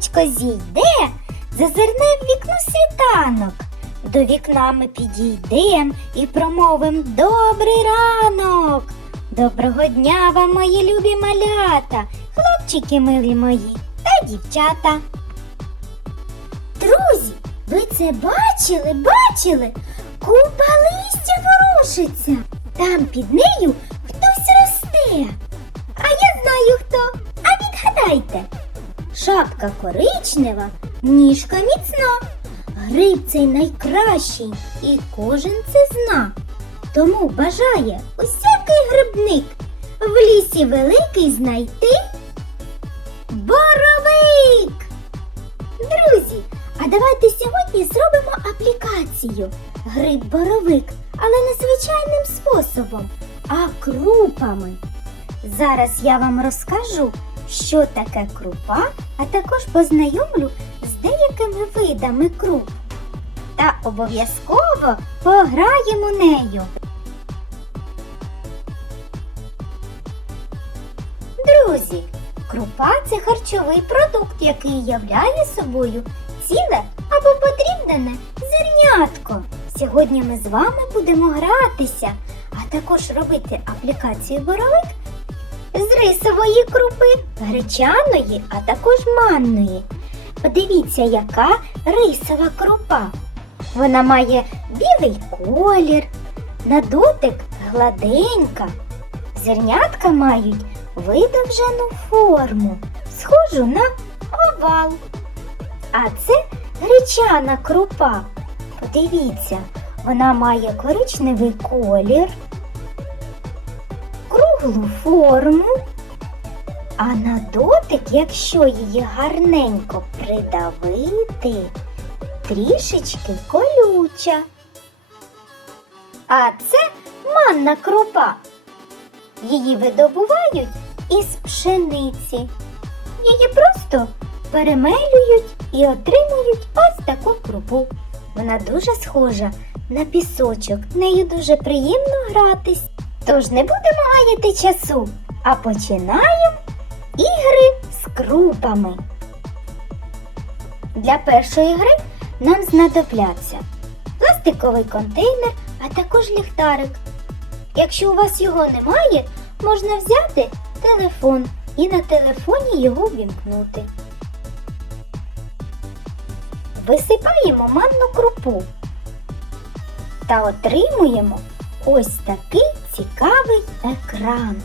сонечко зійде, зазирне в вікно світанок. До вікна ми підійдем і промовим добрий ранок. Доброго дня вам, мої любі малята, хлопчики милі мої та дівчата. Друзі, ви це бачили, бачили? Купа листя ворушиться. Там під нею хтось росте. А я знаю хто. А відгадайте. Шапка коричнева, ніжка міцна. Гриб цей найкращий, і кожен це зна. Тому бажає усякий грибник в лісі великий знайти боровик. Друзі, а давайте сьогодні зробимо аплікацію гриб-боровик, але не звичайним способом, а крупами. Зараз я вам розкажу, що таке крупа, а також познайомлю з деякими видами круп. Та обов'язково пограємо нею. Друзі, крупа це харчовий продукт, який являє собою ціле або подрібнене зернятко. Сьогодні ми з вами будемо гратися, а також робити аплікацію боровик з рисової крупи, гречаної, а також манної. Подивіться, яка рисова крупа. Вона має білий колір, на дотик гладенька. Зернятка мають видовжену форму, схожу на овал. А це гречана крупа. Подивіться, вона має коричневий колір, круглу форму, а на дотик, якщо її гарненько придавити, трішечки колюча. А це манна крупа. Її видобувають із пшениці. Її просто перемелюють і отримують ось таку крупу. Вона дуже схожа на пісочок, нею дуже приємно гратись. Тож не будемо гаяти часу, а починаємо ігри з крупами. Для першої гри нам знадобляться пластиковий контейнер, а також ліхтарик. Якщо у вас його немає, можна взяти телефон і на телефоні його ввімкнути. Висипаємо манну крупу та отримуємо ось такий цікавий екран.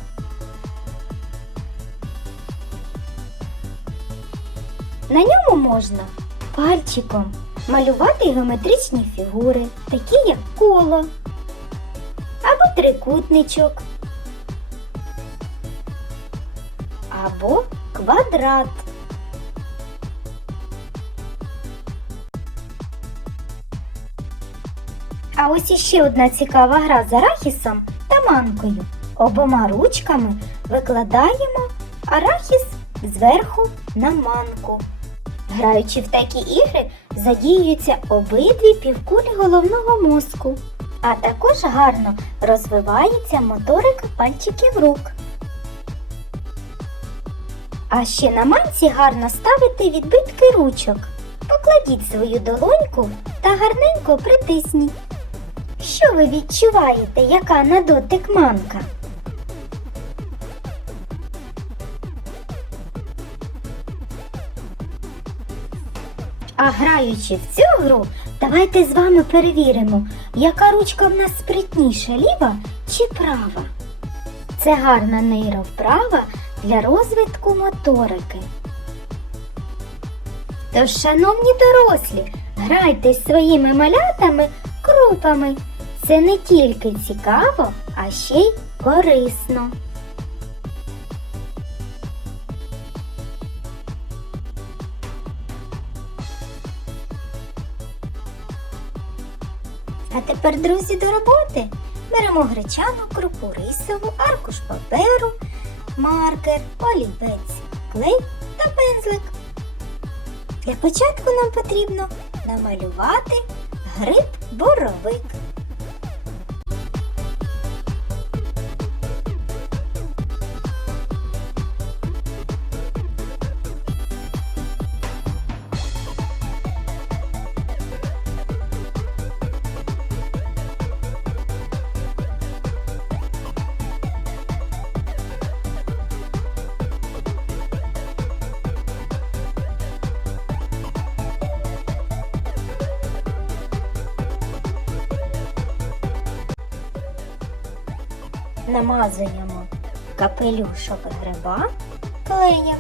На ньому можна пальчиком малювати геометричні фігури, такі як коло або трикутничок, або квадрат. А ось іще одна цікава гра з арахісом та манкою. Обома ручками викладаємо арахіс зверху на манку. Граючи в такі ігри, задіюються обидві півкулі головного мозку, а також гарно розвивається моторика пальчиків рук. А ще на манці гарно ставити відбитки ручок. Покладіть свою долоньку та гарненько притисніть. Що ви відчуваєте, яка на дотик манка? А граючи в цю гру, давайте з вами перевіримо, яка ручка в нас спритніша, ліва чи права. Це гарна нейровправа для розвитку моторики. Тож, шановні дорослі, грайте з своїми малятами крупами. Це не тільки цікаво, а ще й корисно. А тепер, друзі, до роботи. Беремо гречану крупу рисову, аркуш паперу, маркер, олівець, клей та пензлик. Для початку нам потрібно намалювати гриб-боровик. Намазуємо капелюшок гриба клеєм.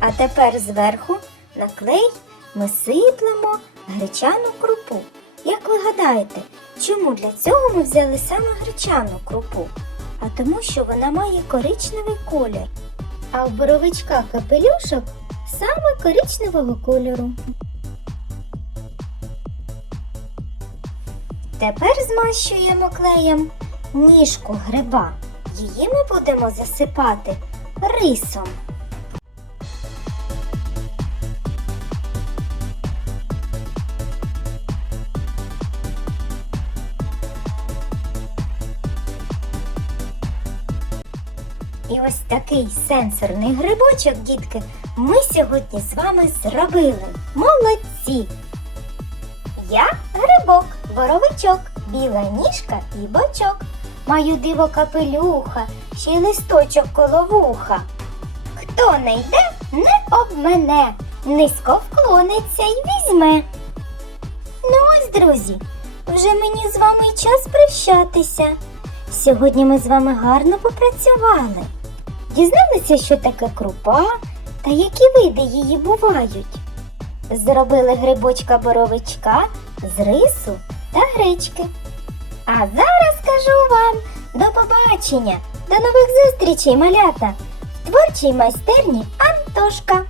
А тепер зверху на клей ми сиплемо гречану крупу. Як ви гадаєте, чому для цього ми взяли саме гречану крупу? А тому, що вона має коричневий колір. А в боровичка капелюшок саме коричневого кольору. Тепер змащуємо клеєм ніжку гриба. Її ми будемо засипати рисом. І ось такий сенсорний грибочок, дітки, ми сьогодні з вами зробили. Молодці! Я грибок, боровичок, біла ніжка і бочок. Маю диво капелюха, ще й листочок коло вуха. Хто не йде, не обмене, низько вклониться й візьме. Ну ось, друзі, вже мені з вами час прощатися. Сьогодні ми з вами гарно попрацювали. Дізналися, що таке крупа та які види її бувають. Зробили грибочка боровичка з рису та гречки. А зараз кажу вам до побачення, до нових зустрічей, малята, в творчій майстерні Антошка.